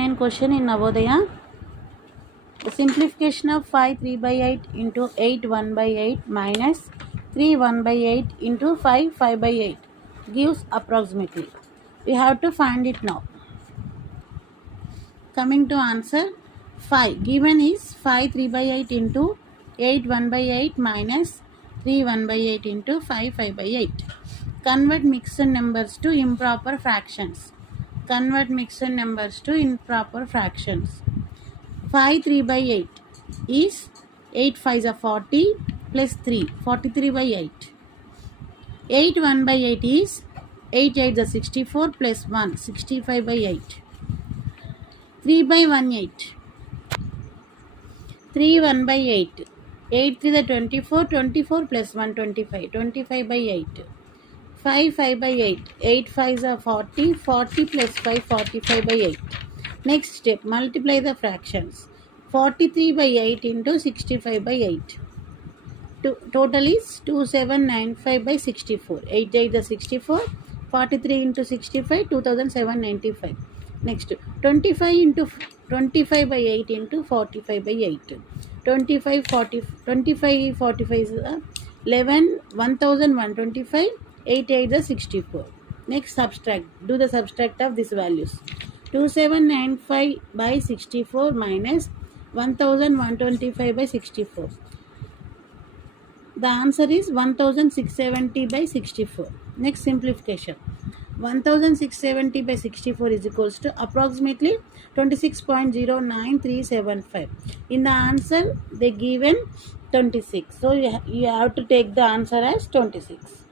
Question in Navodaya. The simplification of 5 3 by 8 into 8 1 by 8 minus 3 1 by 8 into 5 5 by 8 gives approximately. We have to find it now. Coming to answer 5. Given is 5 3 by 8 into 8 1 by 8 minus 3 1 by 8 into 5 5 by 8. Convert mixed numbers to improper fractions. Convert mixed numbers to improper fractions. 5 3 by 8 is 8 5s are 40 plus 3, 43 by 8. 8 1 by 8 is 8 8s are 64 plus 1, 65 by 8. 3 by 1 8. 3 1 by 8. 8 3 the 24, 24 plus 1 25, 25 by 8. 5 5 by 8. 8 5s are 40, 40 plus 5, 45 by 8. Next step, multiply the fractions. 43 by 8 into 65 by 8. Total is 2795 by 64. 8 8 is 64. 43 into 65, 2795. Next, 25 into 25 by 8 into 45 by 8. 25 45 is 11, 1125. 8 8 is 64. Next, subtract. Do the subtract of these values. 2795 by 64 minus 1125 by 64. The answer is 1670 by 64. Next simplification. 1670 by 64 is equals to approximately 26.09375. In the answer, they given 26. So you have to take the answer as 26.